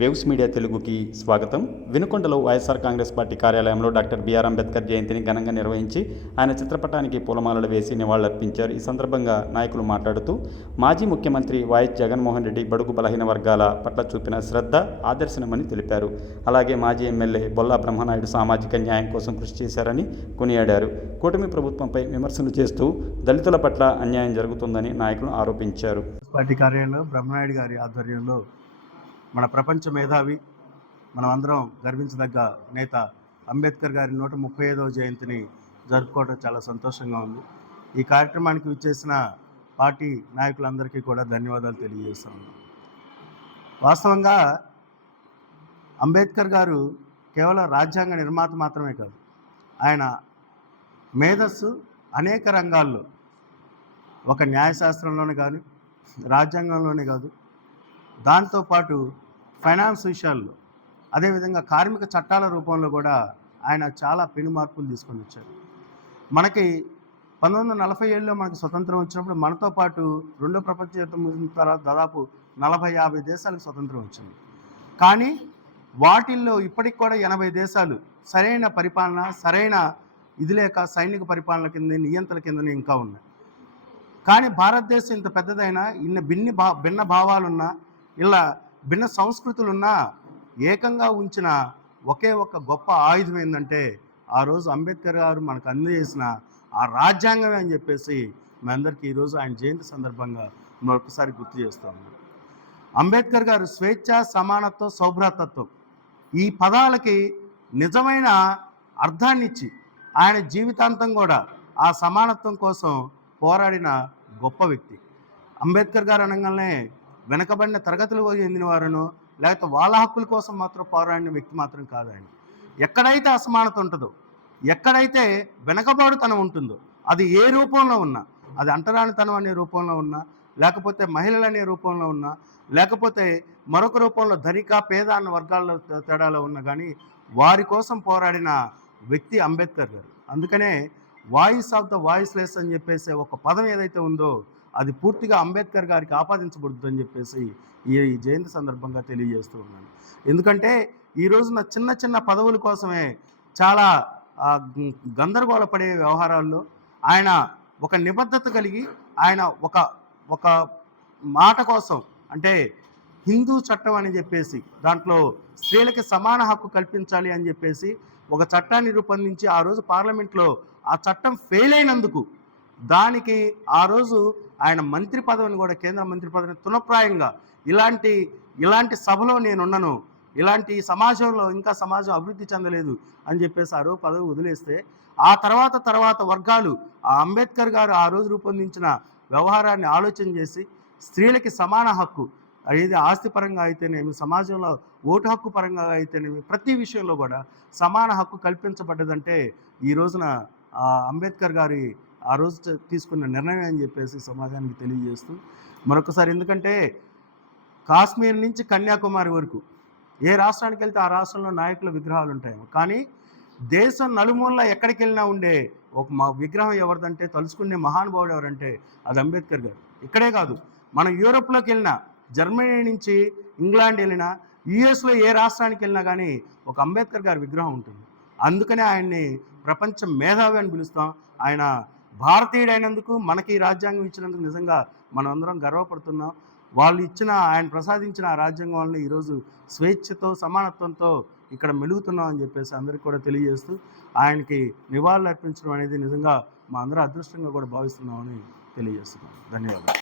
Waves media తెలుగుకి స్వాగతం. వినుకొండలో YSR Congress party కార్యాలయంలో డాక్టర్ బిఆర్ అంబేద్కర్ జయంతిని ఘనంగా నిర్వహించి ఆయన చిత్రపటానికి పూలమాలలు వేసి నివాళులర్పించారు. ఈ సందర్భంగా నాయకులు మాట్లాడుతూ మాజీ ముఖ్యమంత్రి వైఎస్ జగన్మోహన్ రెడ్డి బడుగు బలహీన వర్గాల పట్ల చూపిన శ్రద్ధ ఆదర్శనమని తెలిపారు. అలాగే మాజీ ఎమ్మెల్యే బొల్లా బ్రహ్మనాయుడు సామాజిక న్యాయం కోసం కృషి చేశారని కొనియాడారు. కూటమి ప్రభుత్వంపై విమర్శలు చేస్తూ దళితుల పట్ల అన్యాయం జరుగుతుందని నాయకులు ఆరోపించారు. పార్టీ కార్యాలయంలో బ్రహ్మనాయుడు గారి ఆధ్వర్యంలో మన ప్రపంచ మేధావి, మనం అందరం గర్వించదగ్గ నేత అంబేద్కర్ గారి 135వ జయంతిని జరుపుకోవడం చాలా సంతోషంగా ఉంది. ఈ కార్యక్రమానికి విచ్చేసిన పార్టీ నాయకులందరికీ కూడా ధన్యవాదాలు తెలియజేస్తున్నాను. వాస్తవంగా అంబేద్కర్ గారు కేవలం రాజ్యాంగ నిర్మాత మాత్రమే కాదు, ఆయన మేధస్సు అనేక రంగాల్లో, ఒక న్యాయశాస్త్రంలోనే కానీ రాజ్యాంగంలోనే కాదు, దాంతోపాటు ఫైనాన్స్ విషయాల్లో, అదేవిధంగా కార్మిక చట్టాల రూపంలో కూడా ఆయన చాలా పెను మార్పులు తీసుకొని వచ్చారు. మనకి 1947లో మనకు స్వతంత్రం వచ్చినప్పుడు మనతో పాటు రెండో ప్రపంచ యుద్ధం ముగిసిన తర్వాత దాదాపు 40-50 దేశాలకు స్వతంత్రం వచ్చింది. కానీ వాటిల్లో ఇప్పటికి కూడా 80 దేశాలు సరైన పరిపాలన, సరైన ఇది లేక సైనిక పరిపాలన కింద, నియంత్రణ కిందనే ఇంకా ఉన్నాయి. కానీ భారతదేశం ఇంత పెద్దదైనా, ఇన్ని భిన్న భావాలున్నా, ఇలా భిన్న సంస్కృతులున్నా ఏకంగా ఉంచిన ఒకే ఒక గొప్ప ఆయుధం ఏంటంటే ఆ రోజు అంబేద్కర్ గారు మనకు అందజేసిన ఆ రాజ్యాంగమే అని చెప్పేసి మీ అందరికీ ఈరోజు ఆయన జయంతి సందర్భంగా మరొకసారి గుర్తు చేస్తాము. అంబేద్కర్ గారు స్వేచ్ఛ, సమానత్వం, సౌభ్రాతత్వం ఈ పదాలకి నిజమైన అర్థాన్నిచ్చి ఆయన జీవితాంతం కూడా ఆ సమానత్వం కోసం పోరాడిన గొప్ప వ్యక్తి. అంబేద్కర్ గారు అనగానే వెనకబడిన తరగతులకు చెందిన వారును, లేకపోతే వాళ్ళ హక్కుల కోసం మాత్రం పోరాడిన వ్యక్తి మాత్రం కాదు ఆయన. ఎక్కడైతే అసమానత ఉంటుందో, ఎక్కడైతే వెనకబాటుతనం ఉంటుందో, అది ఏ రూపంలో ఉన్నా, అది అంటరానితనం అనే రూపంలో ఉన్నా, లేకపోతే మహిళలు అనే రూపంలో ఉన్నా, లేకపోతే మరొక రూపంలో ధనిక పేద అన్న వర్గాల్లో తేడాలో ఉన్నా కానీ వారి కోసం పోరాడిన వ్యక్తి అంబేద్కర్ గారు. అందుకనే వాయిస్ ఆఫ్ ద వాయిస్లెస్ అని చెప్పేసి ఒక పదం ఏదైతే ఉందో అది పూర్తిగా అంబేద్కర్ గారికి ఆపాదించబడుతుందని చెప్పేసి ఈ జయంతి సందర్భంగా తెలియజేస్తూ ఉన్నాను. ఎందుకంటే ఈ రోజున చిన్న చిన్న పదవుల కోసమే చాలా గందరగోళపడే వ్యవహారాల్లో ఆయన ఒక నిబద్ధత కలిగి, ఆయన ఒక మాట కోసం, అంటే హిందూ చట్టం అని చెప్పేసి దాంట్లో స్త్రీలకి సమాన హక్కు కల్పించాలి అని చెప్పేసి ఒక చట్టాన్ని రూపొందించి ఆ రోజు పార్లమెంట్లో ఆ చట్టం ఫెయిల్ అయినందుకు దానికి ఆ రోజు ఆయన మంత్రి పదవిని కూడా, కేంద్ర మంత్రి పదవిని తునప్రాయంగా ఇలాంటి సభలో నేనున్నాను, ఇలాంటి సమాజంలో ఇంకా సమాజం అభివృద్ధి చెందలేదు అని చెప్పేసి ఆ రోజు పదవి వదిలేస్తే, ఆ తర్వాత వర్గాలు ఆ అంబేద్కర్ గారు ఆ రోజు రూపొందించిన వ్యవహారాన్ని ఆలోచన చేసి స్త్రీలకి సమాన హక్కు, ఏది ఆస్తిపరంగా అయితేనేమి, సమాజంలో ఓటు హక్కు పరంగా అయితేనేమి, ప్రతి విషయంలో కూడా సమాన హక్కు కల్పించబడ్డదంటే ఈ రోజున అంబేద్కర్ గారి ఆ రోజు తీసుకున్న నిర్ణయం అని చెప్పేసి సమాజానికి తెలియజేస్తూ మరొకసారి, ఎందుకంటే కాశ్మీర్ నుంచి కన్యాకుమారి వరకు ఏ రాష్ట్రానికి వెళ్తే ఆ రాష్ట్రంలో నాయకుల విగ్రహాలు ఉంటాయి. కానీ దేశం నలుమూలలా ఎక్కడికి వెళ్ళినా ఉండే ఒక విగ్రహం ఎవరిదంటే, తలుచుకునే మహానుభావుడు ఎవరంటే అది అంబేద్కర్ గారు. ఇక్కడే కాదు, మనం యూరోప్లోకి వెళ్ళినా, జర్మనీ నుంచి ఇంగ్లాండ్ వెళ్ళినా, యుఎస్లో ఏ రాష్ట్రానికి వెళ్ళినా కానీ ఒక అంబేద్కర్ గారి విగ్రహం ఉంటుంది. అందుకనే ఆయన్ని ప్రపంచ మేధావి అని పిలుస్తాం. ఆయన భారతీయుడైనందుకు, మనకి రాజ్యాంగం ఇచ్చినందుకు నిజంగా మనం అందరం గర్వపడుతున్నాం. ఆయన ప్రసాదించిన ఆ రాజ్యాంగం వల్ల ఈరోజు స్వేచ్ఛతో, సమానత్వంతో ఇక్కడ మెలుగుతున్నాం అని చెప్పేసి అందరికీ కూడా తెలియజేస్తూ ఆయనకి నివాళులు అర్పించడం అనేది నిజంగా మా అందరూ అదృష్టంగా కూడా భావిస్తున్నామని తెలియజేస్తున్నాం. ధన్యవాదాలు.